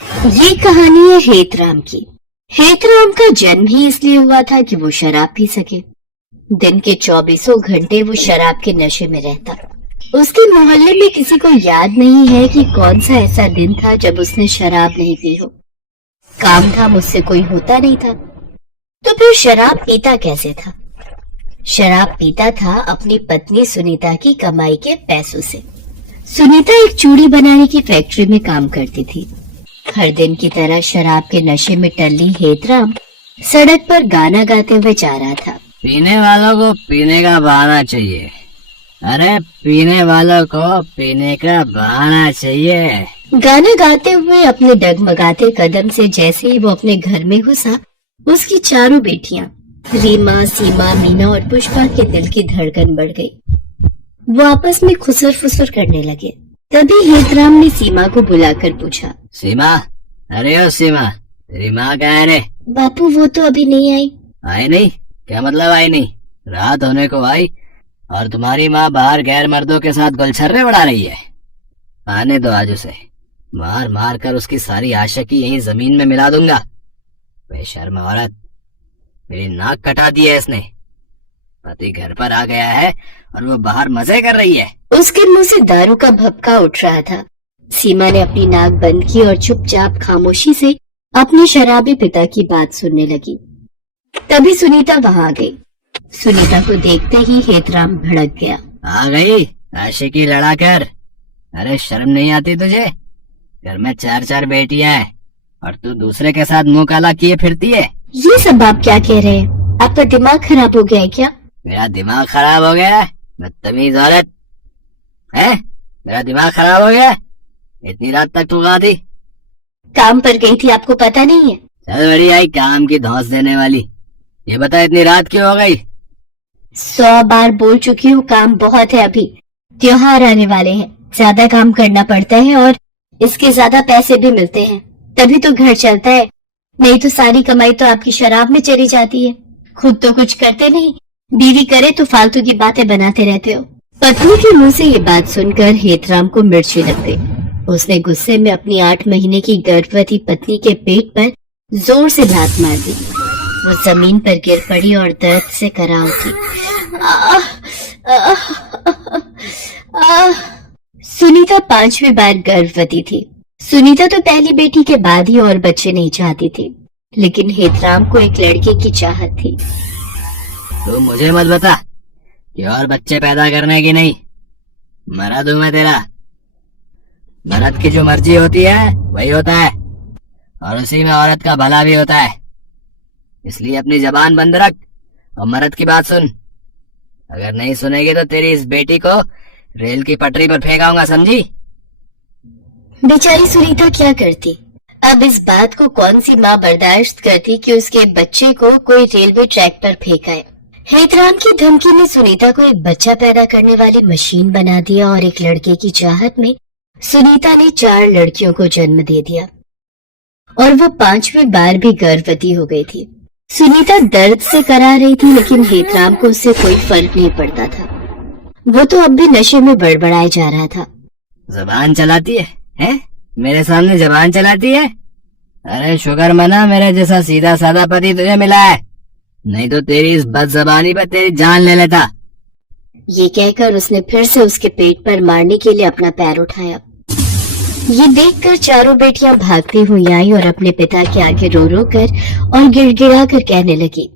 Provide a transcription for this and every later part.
ये कहानी है हेतराम की। हेतराम का जन्म ही इसलिए हुआ था कि वो शराब पी सके। दिन के 24 घंटे वो शराब के नशे में रहता। उसके मोहल्ले में किसी को याद नहीं है कि कौन सा ऐसा दिन था जब उसने शराब नहीं पी हो। काम धाम उससे कोई होता नहीं था, तो फिर शराब पीता कैसे था? शराब पीता था अपनी पत्नी सुनीता की कमाई के पैसों से। सुनीता एक चूड़ी बनाने की फैक्ट्री में काम करती थी। हर दिन की तरह शराब के नशे में टल्ली हेतराम सड़क पर गाना गाते हुए जा रहा था। पीने वालों को पीने का बहाना चाहिए। अरे पीने वालों को पीने का बहाना चाहिए। गाना गाते हुए अपने डगमगाते कदम से जैसे ही वो अपने घर में घुसा, उसकी चारों बेटियां रीमा, सीमा, मीना और पुष्पा के दिल की धड़कन बढ़ गई। वो आपस में खुसर फुसर करने लगे। तभी हेतराम ने सीमा को बुलाकर पूछा, सीमा, अरे ओ सीमा, तेरी माँ कहाँ है रे? बापू वो तो अभी नहीं आई। आई नहीं? क्या मतलब आई नहीं? रात होने को आई और तुम्हारी माँ बाहर गैर मर्दों के साथ गुलछर्रे उड़ा रही है। आने दो आज उसे, मार मार कर उसकी सारी आशिकी यहीं जमीन में मिला दूंगा। बेशर्म औरत, मेरी नाक कटा दी है इसने। पति घर पर आ गया है और वो बाहर मजे कर रही है। उसके मुंह से दारू का भपका उठ रहा था। सीमा ने अपनी नाक बंद की और चुपचाप खामोशी से अपने शराबी पिता की बात सुनने लगी। तभी सुनीता वहां आ गई। सुनीता को देखते ही हेतराम भड़क गया। आ गई आशिकी लड़ा कर? अरे शर्म नहीं आती तुझे? घर में 4 बेटियां हैं और तू दूसरे के साथ मुंह काला किए फिरती है। ये सब आप क्या कह रहे हैं? आपका दिमाग खराब हो गया है क्या? मेरा दिमाग खराब हो गया है? बदतमीज औरत है, मेरा दिमाग खराब हो गया? इतनी रात तक तू कहाँ थी? काम पर गई थी, आपको पता नहीं है? चल बड़ी आई काम की धौंस देने वाली। ये बता इतनी रात क्यों हो गई? 100 बार बोल चुकी हूँ, काम बहुत है। अभी त्योहार आने वाले हैं, ज्यादा काम करना पड़ता है और इसके ज्यादा पैसे भी मिलते हैं, तभी तो घर चलता है। नहीं तो सारी कमाई तो आपकी शराब में चली जाती है। खुद तो कुछ करते नहीं, बीवी करे तो फालतू की बातें बनाते रहते हो। पत्नी के मुंह से ये बात सुनकर हेतराम को मिर्ची लग गई। उसने गुस्से में अपनी 8 महीने की गर्भवती पत्नी के पेट पर जोर से लात मार दी। वो जमीन पर गिर पड़ी और दर्द से करा उठी। सुनीता 5वीं बार गर्भवती थी। सुनीता तो पहली बेटी के बाद ही और बच्चे नहीं चाहती थी, लेकिन हेतराम को एक लड़के की चाहत थी। तू मुझे मत बता कि और बच्चे पैदा करने की नहीं। मर्द हूं मैं तेरा। मर्द की जो मर्जी होती है वही होता है और उसी में औरत का भला भी होता है। इसलिए अपनी जबान बंद रख और मर्द की बात सुन। अगर नहीं सुनेगी तो तेरी इस बेटी को रेल की पटरी पर फेंकाऊंगा, समझी? बेचारी सुनीता क्या करती? अब इस बात को कौन सी माँ बर्दाश्त करती कि उसके बच्चे को कोई रेलवे ट्रैक पर फेंकाए। हेतराम की धमकी ने सुनीता को एक बच्चा पैदा करने वाली मशीन बना दिया और एक लड़के की चाहत में सुनीता ने 4 लड़कियों को जन्म दे दिया और वो 5वीं बार भी गर्भवती हो गई थी। सुनीता दर्द से करा रही थी, लेकिन हेतराम को उससे कोई फर्क नहीं पड़ता था। वो तो अब भी नशे में बड़बड़ाए जा रहा था। जबान चलाती है, हैं? मेरे सामने जबान चलाती है? अरे शुक्र मना मेरे जैसा सीधा साधा पति तुझे मिला है, नहीं तो तेरी इस बदजबानी पर तेरी जान ले लेता। ये कहकर उसने फिर से उसके पेट पर मारने के लिए अपना पैर उठाया। ये देखकर चारों बेटियां भागती हुई आई और अपने पिता के आगे रो रो कर और गिड़गिड़ा कर कहने लगी,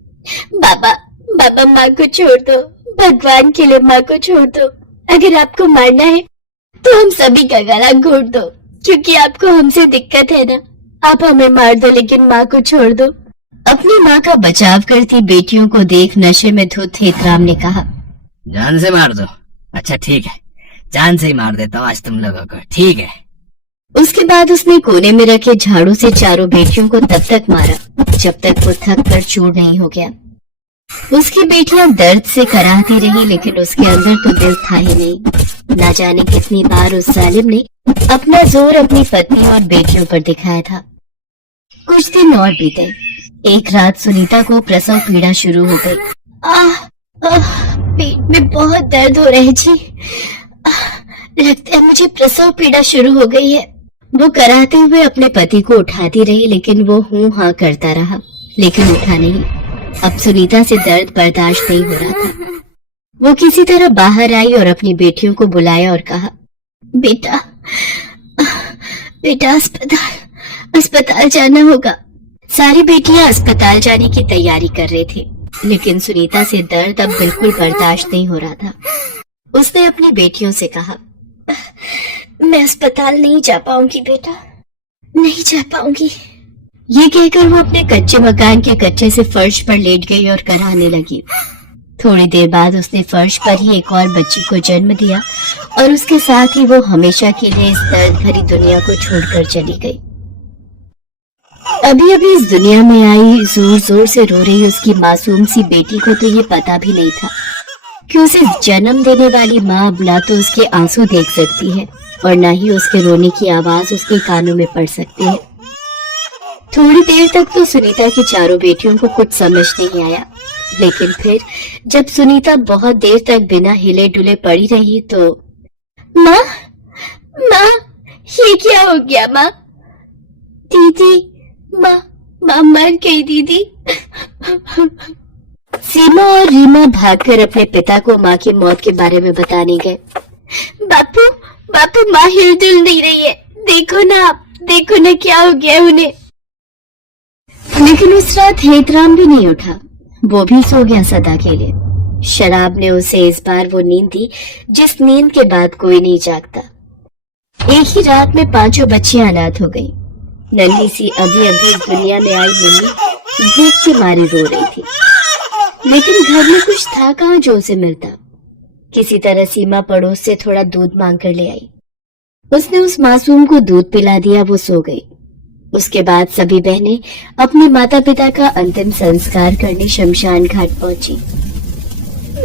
बाबा बाबा माँ को छोड़ दो, भगवान के लिए माँ को छोड़ दो। अगर आपको मारना है तो हम सभी का गला घोट दो, क्योंकि आपको हमसे दिक्कत है ना। आप हमें मार दो लेकिन माँ को छोड़ दो। अपनी माँ का बचाव करती बेटियों को देख नशे में धुत हेतराम ने कहा, जान से मार दो? अच्छा ठीक है, जान से ही मार देता हूँ आज तुम लोगों को, ठीक है। उसके बाद उसने कोने में रखे झाड़ू से चारों बेटियों को तब तक मारा जब तक वो थक कर चूर नहीं हो गया। उसकी बेटियां दर्द से कराहती रही, लेकिन उसके अंदर तो दिल था ही नहीं। ना जाने कितनी बार उस जालिम ने अपना जोर अपनी पत्नी और बेटियों पर दिखाया था। कुछ दिन और बीते। एक रात सुनीता को प्रसव पीड़ा शुरू हो गई। पेट में बहुत दर्द हो रहा है जी। लगता है मुझे प्रसव पीड़ा शुरू हो गई है। वो कराहते हुए अपने पति को उठाती रही, लेकिन वो हूं हाँ करता रहा, लेकिन उठा नहीं। अब सुनीता से दर्द बर्दाश्त नहीं हो रहा था। वो किसी तरह बाहर आई और अपनी बेटियों को बुलाया और कहा, बेटा बेटा अस्पताल जाना होगा। सारी बेटियां अस्पताल जाने की तैयारी कर रही थी, लेकिन सुनीता से दर्द अब बिल्कुल बर्दाश्त नहीं हो रहा था। उसने अपनी बेटियों से कहा, मैं अस्पताल नहीं जा पाऊंगी बेटा, नहीं जा पाऊंगी। ये कहकर वो अपने कच्चे मकान के कच्चे से फर्श पर लेट गई और कराहने लगी। थोड़ी देर बाद उसने फर्श पर ही एक और बच्ची को जन्म दिया और उसके साथ ही वो हमेशा के लिए इस दर्द भरी दुनिया को छोड़कर चली गई। अभी अभी इस दुनिया में आई जोर जोर से रो रही उसकी मासूम सी बेटी को तो ये पता भी नहीं था कि उसे जन्म देने वाली माँ अब ना तो उसके आंसू देख सकती है और ना ही उसके रोने की आवाज उसके कानों में पड़ सकती है। थोड़ी देर तक तो सुनीता की चारों बेटियों को कुछ समझ नहीं आया, लेकिन फिर जब सुनीता बहुत देर तक बिना हिले डुले पड़ी रही तो माँ माँ ये क्या हो गया माँ? दीदी माँ मर गई दीदी। सीमा और रीमा भागकर अपने पिता को माँ की मौत के बारे में बताने गए। बापू माँ हिलजुल नहीं रही है, देखो ना क्या हो गया उन्हें। लेकिन उस रात हेतराम भी नहीं उठा, वो भी सो गया सदा के लिए। शराब ने उसे इस बार वो नींद दी जिस नींद के बाद कोई नहीं जागता। एक ही रात में 5 बच्चियां अनाथ हो गईं। नन्ही सी अभी अभी इस दुनिया में आई मम्मी भूख के मारे रो रही थी, लेकिन घर में कुछ था कहाँ जो उसे मिलता। किसी तरह सीमा पड़ोस से थोड़ा दूध मांग कर ले आई। उसने उस मासूम को दूध पिला दिया, वो सो गई। उसके बाद सभी बहनें अपने माता पिता का अंतिम संस्कार करने शमशान घाट पहुंची।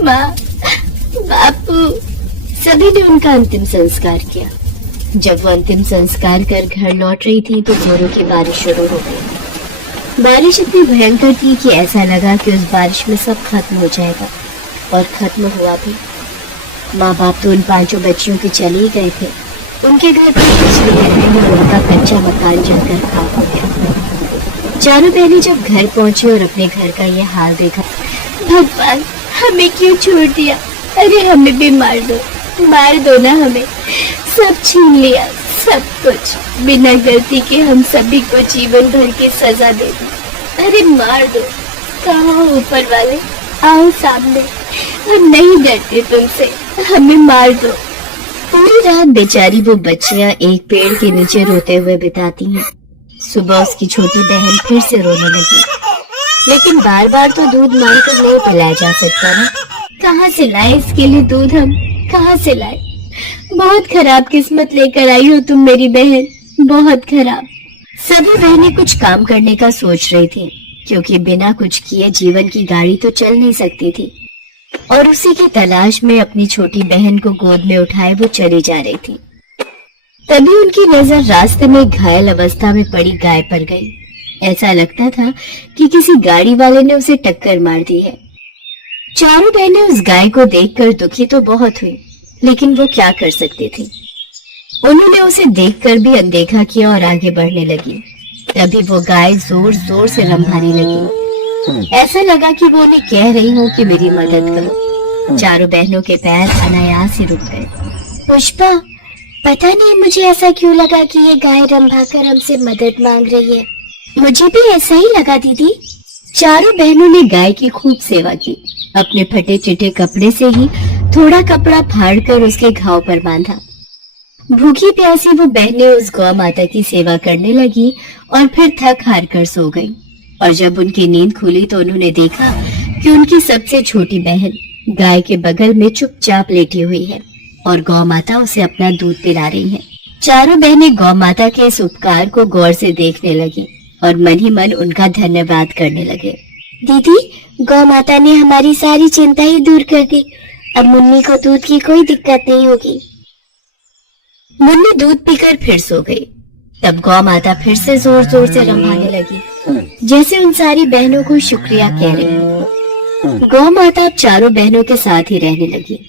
माँ, बापू, सभी ने उनका अंतिम संस्कार किया। जब वो अंतिम संस्कार कर घर लौट रही थी तो जोरों की बारिश शुरू हो गई। बारिश इतनी भयंकर थी कि ऐसा लगा कि उस बारिश में सब खत्म हो जाएगा, और खत्म हुआ भी। माँ बाप तो उन 5 बच्चियों के चले ही गए थे। उनके घर पर पिछली गर्मी में उनका कच्चा मकान जलकर खाक हो गया। चारों बहनें जब घर पहुंची और अपने घर का ये हाल देखा, भगवान हमें क्यों छोड़ दिया? अरे हमें भी मार दो ना, हमें सब छीन लिया, सब कुछ बिना गलती के हम सभी को जीवन भर की सजा दे दी। अरे मार दो, कहाँ ऊपर वाले, आओ सामने, हम नहीं डरते तुमसे, हमें मार दो। पूरी रात बेचारी वो बच्चियां एक पेड़ के नीचे रोते हुए बिताती हैं। सुबह उसकी छोटी बहन फिर से रोने लगी, लेकिन बार बार तो दूध मांग कर नहीं पिलाया जा सकता ना। कहाँ से लाए इसके लिए दूध, हम कहाँ से लाए? बहुत खराब किस्मत लेकर आई हो तुम मेरी बहन, बहुत खराब। सभी बहनें कुछ काम करने का सोच रही थी, क्योंकि बिना कुछ किए जीवन की गाड़ी तो चल नहीं सकती थी। और उसी की तलाश में अपनी छोटी बहन को गोद में उठाए वो चली जा रही थी। तभी उनकी नजर रास्ते में घायल अवस्था में पड़ी गाय पर गई। ऐसा लगता था कि किसी गाड़ी वाले ने उसे टक्कर मार दी है। चारों बहनें उस गाय को देखकर दुखी तो बहुत हुई, लेकिन वो क्या कर सकती थी। उन्होंने उसे देखकर भी अनदेखा किया और आगे बढ़ने लगी। तभी वो गाय जोर जोर से रंभाने लगी। ऐसा लगा कि वो उन्हें कह रही हो कि मेरी मदद करो। चारों बहनों के पैर अनायास ही रुक गए। पुष्पा, पता नहीं मुझे ऐसा क्यों लगा कि ये गाय रंभाकर हमसे मदद मांग रही है। मुझे भी ऐसा ही लगा दीदी। चारों बहनों ने गाय की खूब सेवा की। अपने फटे चिटे कपड़े से ही थोड़ा कपड़ा फाड़कर उसके घाव पर बांधा। भूखी प्यासी वो बहनें उस गौ माता की सेवा करने लगी और फिर थक हार कर सो गईं। और जब उनकी नींद खुली तो उन्होंने देखा कि उनकी सबसे छोटी बहन गाय के बगल में चुपचाप लेटी हुई है और गौ माता उसे अपना दूध पिला रही है। चारों बहनें गौ माता के इस उपकार को गौर से देखने लगी और मन ही मन उनका धन्यवाद करने लगे। दीदी, गौ माता ने हमारी सारी चिंता ही दूर कर दी। अब मुन्नी को दूध की कोई दिक्कत नहीं होगी। मुन्नी दूध पीकर फिर सो गई। तब गौ माता फिर से जोर जोर से रंभाने लगी, जैसे उन सारी बहनों को शुक्रिया कह रही। गौ माता अब चारों बहनों के साथ ही रहने लगी।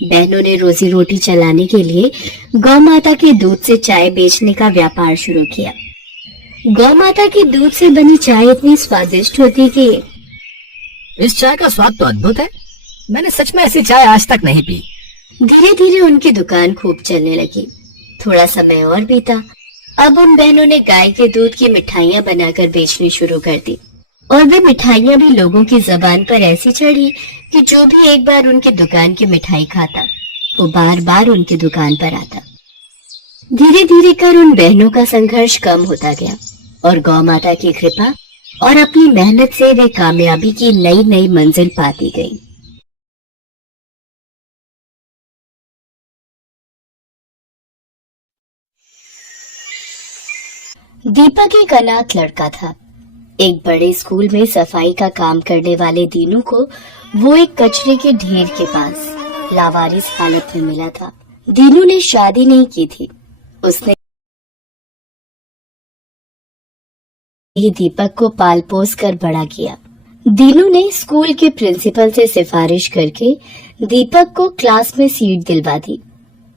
बहनों ने रोजी रोटी चलाने के लिए गौ माता के दूध से चाय बेचने का व्यापार शुरू किया। गौ माता के दूध से बनी चाय इतनी स्वादिष्ट होती कि इस चाय का स्वाद तो अद्भुत है। मैंने सच में ऐसी चाय आज तक नहीं पी। धीरे धीरे उनकी दुकान खूब चलने लगी। थोड़ा समय और बीता। अब उन बहनों ने गाय के दूध की मिठाइयाँ बनाकर बेचनी शुरू कर दी और वे मिठाइयाँ भी लोगों की जबान पर ऐसी चढ़ी कि जो भी एक बार उनकी दुकान की मिठाई खाता वो बार बार उनकी दुकान पर आता। धीरे धीरे कर उन बहनों का संघर्ष कम होता गया और गौ माता की कृपा और अपनी मेहनत से वे कामयाबी की नई नई मंजिल पाती गई। दीपक एक अनाथ लड़का था। एक बड़े स्कूल में सफाई का काम करने वाले दीनू को वो एक कचरे के ढेर के पास लावारिस हालत में मिला था। दीनू ने शादी नहीं की थी। उसने ही दीपक को पाल पोस कर बड़ा किया। दीनू ने स्कूल के प्रिंसिपल से सिफारिश करके दीपक को क्लास में सीट दिलवा दी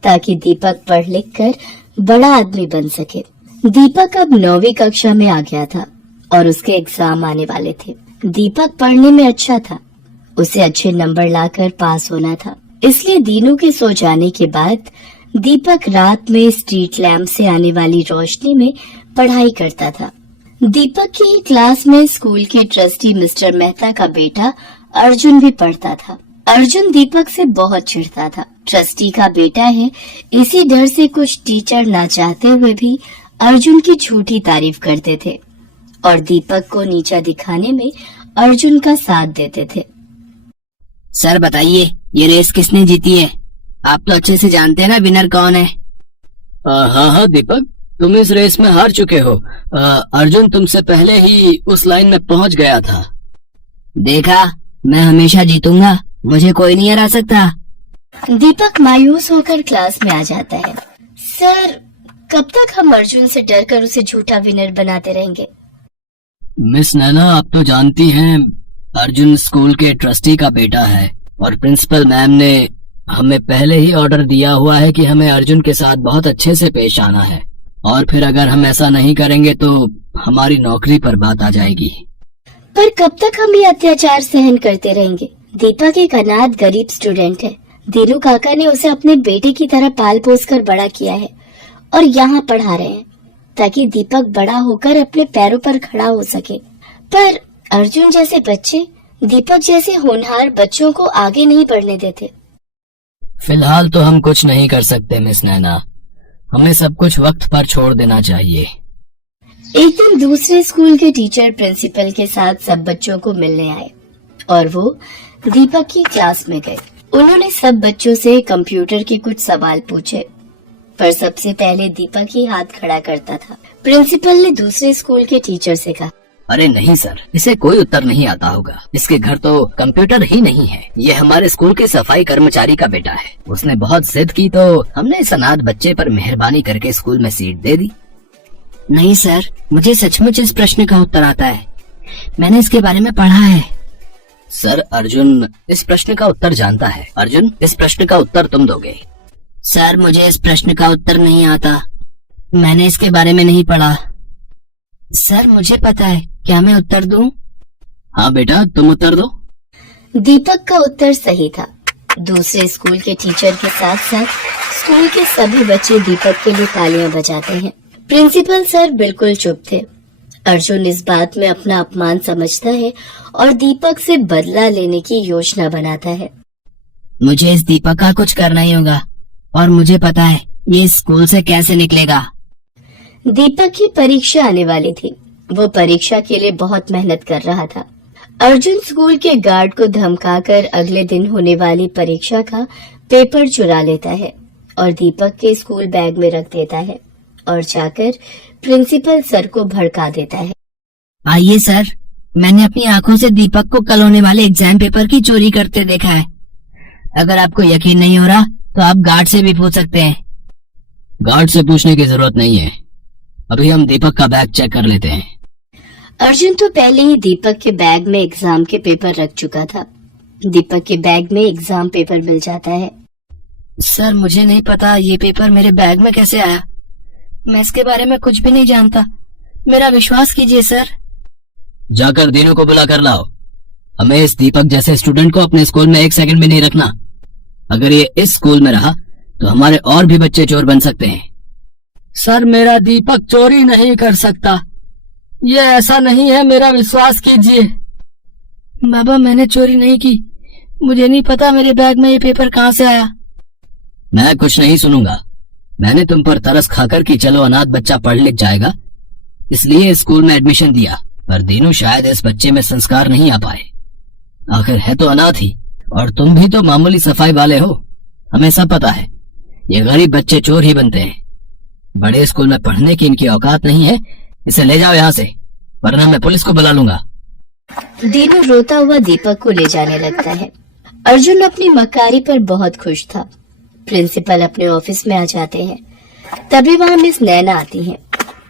ताकि दीपक पढ़ लिख कर बड़ा आदमी बन सके। दीपक अब 9वीं कक्षा में आ गया था और उसके एग्जाम आने वाले थे। दीपक पढ़ने में अच्छा था। उसे अच्छे नंबर लाकर पास होना था। इसलिए दीनू के सो जाने के बाद दीपक रात में स्ट्रीट लैंप से आने वाली रोशनी में पढ़ाई करता था। दीपक की क्लास में स्कूल के ट्रस्टी मिस्टर मेहता का बेटा अर्जुन भी पढ़ता था। अर्जुन दीपक से बहुत चिढ़ता था। ट्रस्टी का बेटा है, इसी डर से कुछ टीचर ना चाहते हुए भी अर्जुन की झूठी तारीफ करते थे और दीपक को नीचा दिखाने में अर्जुन का साथ देते थे। सर बताइए, ये रेस किसने जीती है? आप तो अच्छे से जानते हैं ना विनर कौन है। हाँ हाँ दीपक, तुम इस रेस में हार चुके हो। अर्जुन तुमसे पहले ही उस लाइन में पहुंच गया था। देखा, मैं हमेशा जीतूंगा, मुझे कोई नहीं हरा सकता। दीपक मायूस होकर क्लास में आ जाता है। सर, कब तक हम अर्जुन से डरकर उसे झूठा विनर बनाते रहेंगे? मिस नैना, आप तो जानती हैं अर्जुन स्कूल के ट्रस्टी का बेटा है और प्रिंसिपल मैम ने हमें पहले ही ऑर्डर दिया हुआ है कि हमें अर्जुन के साथ बहुत अच्छे से पेश आना है और फिर अगर हम ऐसा नहीं करेंगे तो हमारी नौकरी पर बात आ जाएगी। पर कब तक हम ये अत्याचार सहन करते रहेंगे? दीपक एक अनाथ गरीब स्टूडेंट है। दीनू काका ने उसे अपने बेटे की तरह पाल पोस कर बड़ा किया है और यहाँ पढ़ा रहे हैं ताकि दीपक बड़ा होकर अपने पैरों पर खड़ा हो सके। पर अर्जुन जैसे बच्चे दीपक जैसे होनहार बच्चों को आगे नहीं बढ़ने देते। फिलहाल तो हम कुछ नहीं कर सकते मिस नैना, हमें सब कुछ वक्त पर छोड़ देना चाहिए। एक दिन दूसरे स्कूल के टीचर प्रिंसिपल के साथ सब बच्चों को मिलने आए और वो दीपक की क्लास में गए। उन्होंने सब बच्चों से कंप्यूटर के कुछ सवाल पूछे, पर सबसे पहले दीपक ही हाथ खड़ा करता था। प्रिंसिपल ने दूसरे स्कूल के टीचर से कहा, अरे नहीं सर, इसे कोई उत्तर नहीं आता होगा। इसके घर तो कंप्यूटर ही नहीं है। ये हमारे स्कूल के सफाई कर्मचारी का बेटा है। उसने बहुत जिद की तो हमने इस अनाथ बच्चे पर मेहरबानी करके स्कूल में सीट दे दी। नहीं सर, मुझे सचमुच इस प्रश्न का उत्तर आता है। मैंने इसके बारे में पढ़ा है। सर, अर्जुन इस प्रश्न का उत्तर जानता है। अर्जुन, इस प्रश्न का उत्तर तुम दोगे। सर, मुझे इस प्रश्न का उत्तर नहीं आता। मैंने इसके बारे में नहीं पढ़ा। सर, मुझे पता है, क्या मैं उत्तर दूं? हाँ बेटा, तुम उत्तर दो। दीपक का उत्तर सही था। दूसरे स्कूल के टीचर के साथ साथ स्कूल के सभी बच्चे दीपक के लिए तालियां बजाते हैं। प्रिंसिपल सर बिल्कुल चुप थे। अर्जुन इस बात में अपना अपमान समझता है और दीपक से बदला लेने की योजना बनाता है। मुझे इस दीपक का कुछ करना ही होगा और मुझे पता है ये स्कूल से कैसे निकलेगा। दीपक की परीक्षा आने वाली थी। वो परीक्षा के लिए बहुत मेहनत कर रहा था। अर्जुन स्कूल के गार्ड को धमकाकर अगले दिन होने वाली परीक्षा का पेपर चुरा लेता है और दीपक के स्कूल बैग में रख देता है और जाकर प्रिंसिपल सर को भड़का देता है। आइए सर, मैंने अपनी आंखों से दीपक को कल होने वाले एग्जाम पेपर की चोरी करते देखा है। अगर आपको यकीन नहीं हो रहा तो आप गार्ड से भी पूछ सकते हैं। गार्ड से पूछने की जरूरत नहीं है, अभी हम दीपक का बैग चेक कर लेते हैं। अर्जुन तो पहले ही दीपक के बैग में एग्जाम के पेपर रख चुका था। दीपक के बैग में एग्जाम पेपर मिल जाता है। सर मुझे नहीं पता ये पेपर मेरे बैग में कैसे आया। मैं इसके बारे में कुछ भी नहीं जानता। मेरा विश्वास कीजिए सर। जाकर दीनू को बुला कर लाओ। हमें इस दीपक जैसे स्टूडेंट को अपने स्कूल में 1 सेकंड भी नहीं रखना। अगर ये इस स्कूल में रहा तो हमारे और भी बच्चे चोर बन सकते हैं। सर मेरा दीपक चोरी नहीं कर सकता। ये ऐसा नहीं है, मेरा विश्वास कीजिए। बाबा मैंने चोरी नहीं की। मुझे नहीं पता मेरे बैग में ये पेपर कहाँ से आया। मैं कुछ नहीं सुनूंगा। मैंने तुम पर तरस खाकर कि चलो अनाथ बच्चा पढ़ लिख जाएगा, इसलिए स्कूल में एडमिशन दिया। पर दीनू शायद इस बच्चे में संस्कार नहीं आ पाए। आखिर है तो अनाथ ही, और तुम भी तो मामूली सफाई वाले हो। हमें सब पता है ये गरीब बच्चे चोर ही बनते हैं। बड़े स्कूल में पढ़ने की इनकी औकात नहीं है। इसे ले जाओ यहाँ से, वरना मैं पुलिस को बुला लूंगा। दीनू रोता हुआ दीपक को ले जाने लगता है। अर्जुन अपनी मक्कारी पर बहुत खुश था। प्रिंसिपल अपने ऑफिस में आ जाते हैं। तभी वहाँ मिस नैना आती हैं।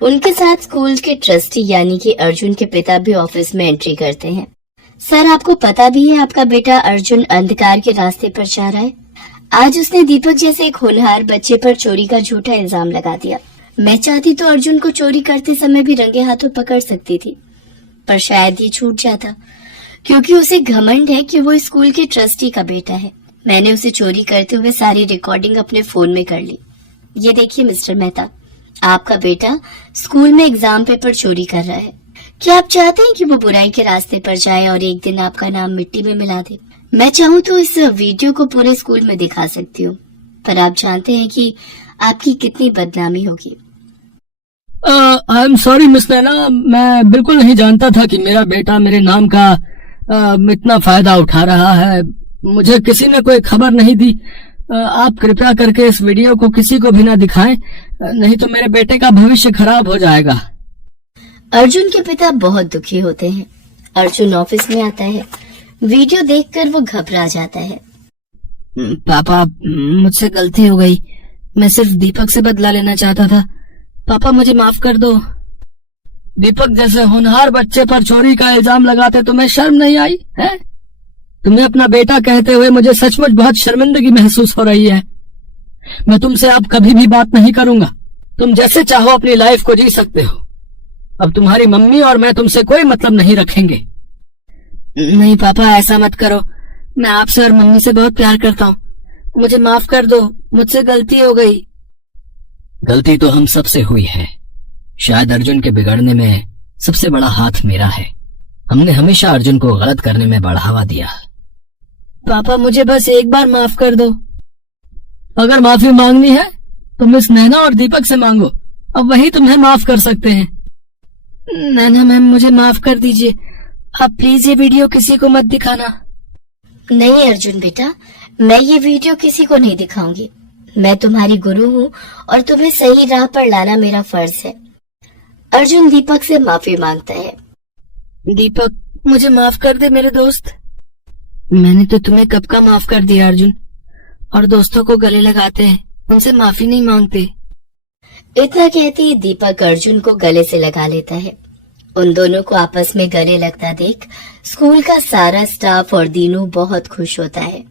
उनके साथ स्कूल के ट्रस्टी यानी कि अर्जुन के पिता भी ऑफिस में एंट्री करते हैं। सर आपको पता भी है आपका बेटा अर्जुन अंधकार के रास्ते पर जा रहा है। आज उसने दीपक जैसे एक होनहार बच्चे पर चोरी का झूठा इल्जाम लगा दिया। मैं चाहती तो अर्जुन को चोरी करते समय भी रंगे हाथों पकड़ सकती थी, पर शायद ये छूट जाता, क्योंकि उसे घमंड है कि वो स्कूल के ट्रस्टी का बेटा है। मैंने उसे चोरी करते हुए सारी रिकॉर्डिंग अपने फोन में कर ली। ये देखिए मिस्टर मेहता, आपका बेटा स्कूल में एग्जाम पेपर चोरी कर रहा है। क्या आप चाहते हैं कि वो बुराई के रास्ते पर जाए और एक दिन आपका नाम मिट्टी में मिला दे? मैं चाहूँ तो इस वीडियो को पूरे स्कूल में दिखा सकती हूँ, पर आप जानते हैं कि आपकी कितनी बदनामी होगी। आई एम सॉरी मिस नैना, मैं बिल्कुल नहीं जानता था कि मेरा बेटा मेरे नाम का इतना फायदा उठा रहा है। मुझे किसी ने कोई खबर नहीं दी। आप कृपया करके इस वीडियो को किसी को भी ना दिखाएं, नहीं तो मेरे बेटे का भविष्य खराब हो जाएगा। अर्जुन के पिता बहुत दुखी होते हैं। अर्जुन ऑफिस में आता है। वीडियो देखकर वो घबरा जाता है। पापा मुझसे गलती हो गई। मैं सिर्फ दीपक से बदला लेना चाहता था। पापा मुझे माफ कर दो। दीपक जैसे होनहार बच्चे पर चोरी का इल्जाम लगाते तुम्हें शर्म नहीं आई है? तुम्हें अपना बेटा कहते हुए मुझे सचमुच बहुत शर्मिंदगी महसूस हो रही है। मैं तुमसे अब कभी भी बात नहीं करूंगा। तुम जैसे चाहो अपनी लाइफ को जी सकते हो। अब तुम्हारी मम्मी और मैं तुमसे कोई मतलब नहीं रखेंगे। नहीं पापा ऐसा मत करो। मैं आपसे और मम्मी से बहुत प्यार करता हूँ। मुझे माफ कर दो, मुझसे गलती हो गई। गलती तो हम सबसे हुई है। शायद अर्जुन के बिगड़ने में सबसे बड़ा हाथ मेरा है। हमने हमेशा अर्जुन को गलत करने में बढ़ावा दिया। पापा मुझे बस एक बार माफ कर दो। अगर माफी मांगनी है तो मिस नैना और दीपक से मांगो, अब वही तुम्हें माफ कर सकते हैं। नैना मैम मुझे माफ कर दीजिए। आप प्लीज ये वीडियो किसी को मत दिखाना। नहीं अर्जुन बेटा, मैं ये वीडियो किसी को नहीं दिखाऊंगी। मैं तुम्हारी गुरु हूँ और तुम्हें सही राह पर लाना मेरा फर्ज है। अर्जुन दीपक से माफी मांगता है। दीपक मुझे माफ कर दे मेरे दोस्त। मैंने तो तुम्हें कब का माफ कर दिया अर्जुन। और दोस्तों को गले लगाते हैं, उनसे माफी नहीं मांगते। इतना कहते ही दीपक अर्जुन को गले से लगा लेता है। उन दोनों को आपस में गले लगता देख स्कूल का सारा स्टाफ और दीनू बहुत खुश होता है।